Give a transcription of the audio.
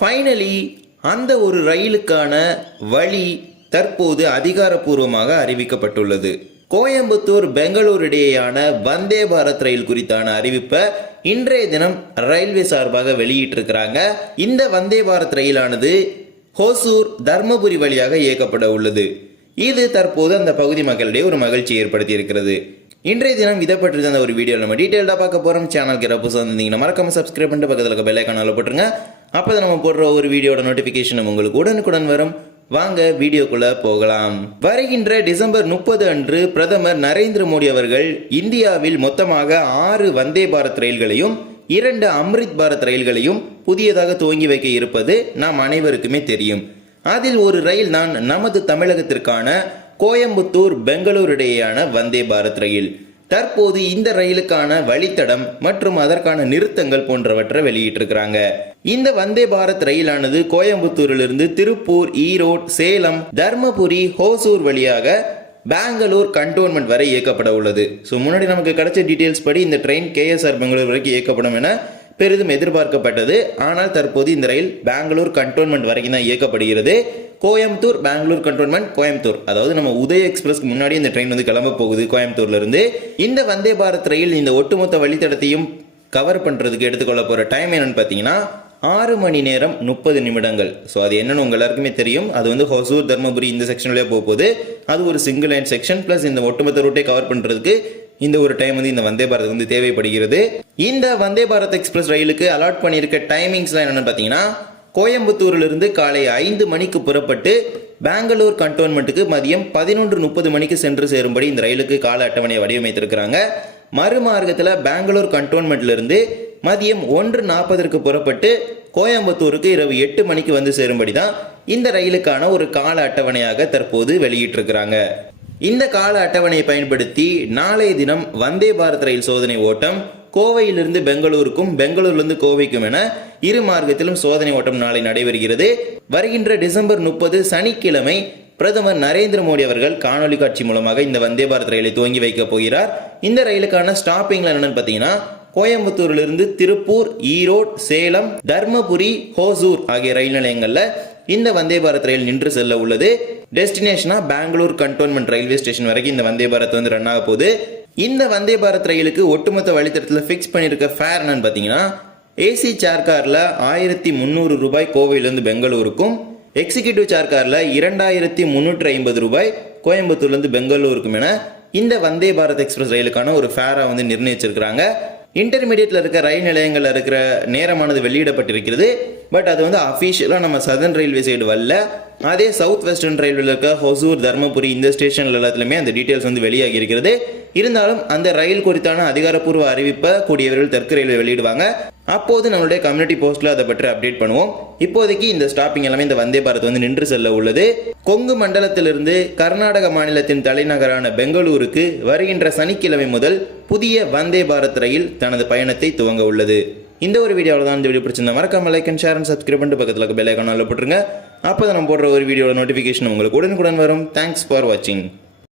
Finally அந்த ஒரு ரயிலுக்கான வழி தற்போது அதிகாரப்பூர்வமாக அறிவிக்கப்பட்டுள்ளது. கோயம்புத்தூர் பெங்களூர் இடையேயான வந்தே பாரத் ரயில் குறித்தான அறிவிப்பை இன்றைய தினம் ரயில்வே சார்பாக வெளியிட்டிருக்கிறாங்க. இந்த வந்தே பாரத் ரயிலானது ஹோசூர் தர்மபுரி வழியாக இயக்கப்பட உள்ளது. இது தற்போது அந்த பகுதி மக்களிடையே ஒரு மகிழ்ச்சி ஏற்படுத்தி இருக்கிறது இன்றைய தினம் இதை பற்றி தான் ஒரு வீடியோ நம்ம டீட்டெயில்டாக பார்க்க போகிறோம் சேனலுக்கு யாராவது புதுசாக வந்திருந்தீங்கன்னா மறக்காம சப்ஸ்கிரைப் பண்ணிட்டு பக்கத்தில் இருக்க பெல்லைக்கான போட்டுருங்க. அப்போ நம்ம போடுற ஒரு வீடியோட நோட்டிஃபிகேஷன் உங்களுக்கு உடனுக்குடன் வரும். வாங்க வீடியோக்குள்ள போகலாம். வருகின்ற டிசம்பர் முப்பது அன்று பிரதமர் நரேந்திர மோடி அவர்கள் இந்தியாவில் மொத்தமாக ஆறு வந்தே பாரத் ரயில்களையும் இரண்டு அம்ரித் பாரத் ரயில்களையும் புதியதாக துவங்கி வைக்க இருப்பது நாம் அனைவருக்குமே தெரியும். அதில் ஒரு ரயில் தான் நமது தமிழகத்திற்கான கோயம்புத்தூர் பெங்களூர் இடையேயான வந்தே பாரத் ரயில். தற்போது இந்த ரயிலுக்கான வழித்தடம் மற்றும் அதற்கான நிறுத்தங்கள் போன்றவற்றை வெளியிட்டிருக்கிறாங்க. இந்த வந்தே பாரத் ரயிலானது கோயம்புத்தூரிலிருந்து திருப்பூர் ஈரோடு சேலம் தர்மபுரி ஹோசூர் வழியாக பெங்களூர் கண்டோன்மெண்ட் வரை இயக்கப்பட உள்ளது. ஸோ முன்னாடி நமக்கு கிடைச்ச டீட்டெயில்ஸ் படி இந்த ட்ரெயின் கேஎஸ்ஆர் பெங்களூர் வரைக்கும் இயக்கப்படும் என பெரிதும் எதிர்பார்க்கப்பட்டது. ஆனால் தற்போது இந்த ரயில் பெங்களூர் கண்டோன்மெண்ட் வரைக்கும் தான் இயக்கப்படுகிறது. கோயம்புத்தூர் பெங்களூர் கண்டோன்மெண்ட் கோயம்புத்தூர். அதாவது நம்ம உதய எக்ஸ்பிரஸ்க்கு முன்னாடி இந்த ட்ரெயின் வந்து கிளம்ப போகுது கோயம்புத்தூர்ல இருந்து. இந்த வந்தே பாரத் ரயில் இந்த ஒட்டுமொத்த வழித்தடத்தையும் கவர் பண்றதுக்கு எடுத்துக்கொள்ள போற டைம் என்னன்னு பார்த்தீங்கன்னா ஆறு மணி நேரம் முப்பது நிமிடங்கள். ஸோ அது என்னன்னு உங்க எல்லாருக்குமே தெரியும். அது வந்து ஹொசூர் தர்மபுரி இந்த செக்ஷன்லேயே போக போகுது. அது ஒரு சிங்கிள் லைன் செக்ஷன் ப்ளஸ் இந்த ஒட்டுமொத்த ரூட்டே கவர் பண்ணுறதுக்கு இந்த ஒரு டைம் வந்து இந்த வந்தே பாரத் வந்து தேவைப்படுகிறது. இந்த வந்தே பாரத் எக்ஸ்பிரஸ் ரயிலுக்கு அலாட் பண்ணியிருக்க டைமிங்ஸ்லாம் என்னென்னு பார்த்தீங்கன்னா கோயம்புத்தூரிலிருந்து காலை ஐந்து மணிக்கு புறப்பட்டு பெங்களூர் கண்டோன்மெண்ட்டுக்கு மதியம் பதினொன்று முப்பது மணிக்கு சென்று சேரும்படி இந்த ரயிலுக்கு கால அட்டவணையை வடிவமைத்திருக்கிறாங்க. மறுமார்க்கத்தில் பெங்களூர் கண்டோன்மெண்ட்லேருந்து மதியம் ஒன்று நாற்பதற்கு புறப்பட்டு கோயம்புத்தூருக்கு இரவு எட்டு மணிக்கு வந்து சேரும்படி தான் இந்த ரயிலுக்கான ஒரு கால அட்டவணையாக தற்போது வெளியிட்டிருக்கிறாங்க. இந்த கால அட்டவணையை பயன்படுத்தி நாளைய தினம் வந்தே பாரத் ரயில் சோதனை ஓட்டம் கோவையிலிருந்து பெங்களூருக்கும் பெங்களூர்லேருந்து கோவைக்கும் என இரு மார்க்கத்திலும் சோதனை ஓட்டம் நாளை நடைபெறுகிறது. வருகின்ற டிசம்பர் முப்பது சனிக்கிழமை பிரதமர் நரேந்திர மோடி அவர்கள் காணொலி காட்சி மூலமாக இந்த வந்தே பாரத் ரயிலை துவங்கி வைக்கப் போகிறார். இந்த ரயிலுக்கான ஸ்டாப்பிங்ல என்னன்னு பார்த்தீங்கன்னா கோயம்புத்தூரிலிருந்து திருப்பூர் ஈரோடு சேலம் தர்மபுரி ஹோசூர் ஆகிய ரயில் நிலையங்களில் இந்த வந்தே பாரத் ரயில் நின்று செல்ல உள்ளது. டெஸ்டினேஷனா பெங்களூர் கண்டோன்மெண்ட் ரயில்வே ஸ்டேஷன் வரைக்கும் இந்த வந்தே பாரத் வந்து ரன் ஆக போகுது. இந்த வந்தே பாரத் ரயிலுக்கு ஒட்டுமொத்த வழித்தடத்தில் ஃபிக்ஸ் பண்ணியிருக்க ஃபேர் என்னன்னு பார்த்தீங்கன்னா ஏசி சேர் காரில் ஆயிரத்தி முந்நூறு ரூபாய் கோவையிலேருந்து பெங்களூருக்கும் எக்ஸிகியூட்டிவ் சேர் காரில் இரண்டாயிரத்தி முந்நூற்றி ஐம்பது ரூபாய் கோயம்புத்தூர்லேருந்து பெங்களூருக்கும் என இந்த வந்தே பாரத் எக்ஸ்பிரஸ் ரயிலுக்கான ஒரு ஃபேரை வந்து நிர்ணயிச்சிருக்கிறாங்க. இன்டர்மீடியட்ல இருக்க ரயில் நிலையங்கள்ல இருக்கிற நேரமானது வெளியிடப்பட்டிருக்கிறது. பட் அது வந்து அஃபீஷியலாக நம்ம சதர்ன் ரயில்வே சைடு வரல. அதே சவுத் வெஸ்டர்ன் ரயில்வேல இருக்க ஹொசூர் தர்மபுரி இந்த ஸ்டேஷன்ல எல்லாத்துலேயுமே அந்த டீட்டெயில்ஸ் வந்து வெளியாகி இருக்கிறது. இருந்தாலும் அந்த ரயில் குறித்தான அதிகாரப்பூர்வ அறிவிப்பை கூடிய விரைவில் தெற்கு ரயில்வே வெளியிடுவாங்க. அப்போது நம்மளுடைய கம்யூனிட்டி போஸ்ட்ல அதை பற்றி அப்டேட் பண்ணுவோம். இப்போதைக்கு இந்த ஸ்டாப்பிங் எல்லாமே இந்த வந்தே பாரத் வந்து நின்று செல்ல உள்ளது. கொங்கு மண்டலத்திலிருந்து கர்நாடக மாநிலத்தின் தலைநகரான பெங்களூருக்கு வருகின்ற சனிக்கிழமை முதல் புதிய வந்தே பாரத் ரயில் தனது பயணத்தை துவங்க உள்ளது. இந்த ஒரு வீடியோவில் தான் இந்த வீடியோ பிடிச்சிருந்தா மறக்காம like and share and subscribe பண்ணிட்டு பக்கத்தில் இருக்க பெல் ஐக்கானில் போட்டுருங்க. அப்போ தான் நம்ம போடுற ஒரு வீடியோட நோட்டிஃபிகேஷன் உங்களுக்கு உடனுக்குடன் வரும். தேங்க்ஸ் ஃபார் வாட்சிங்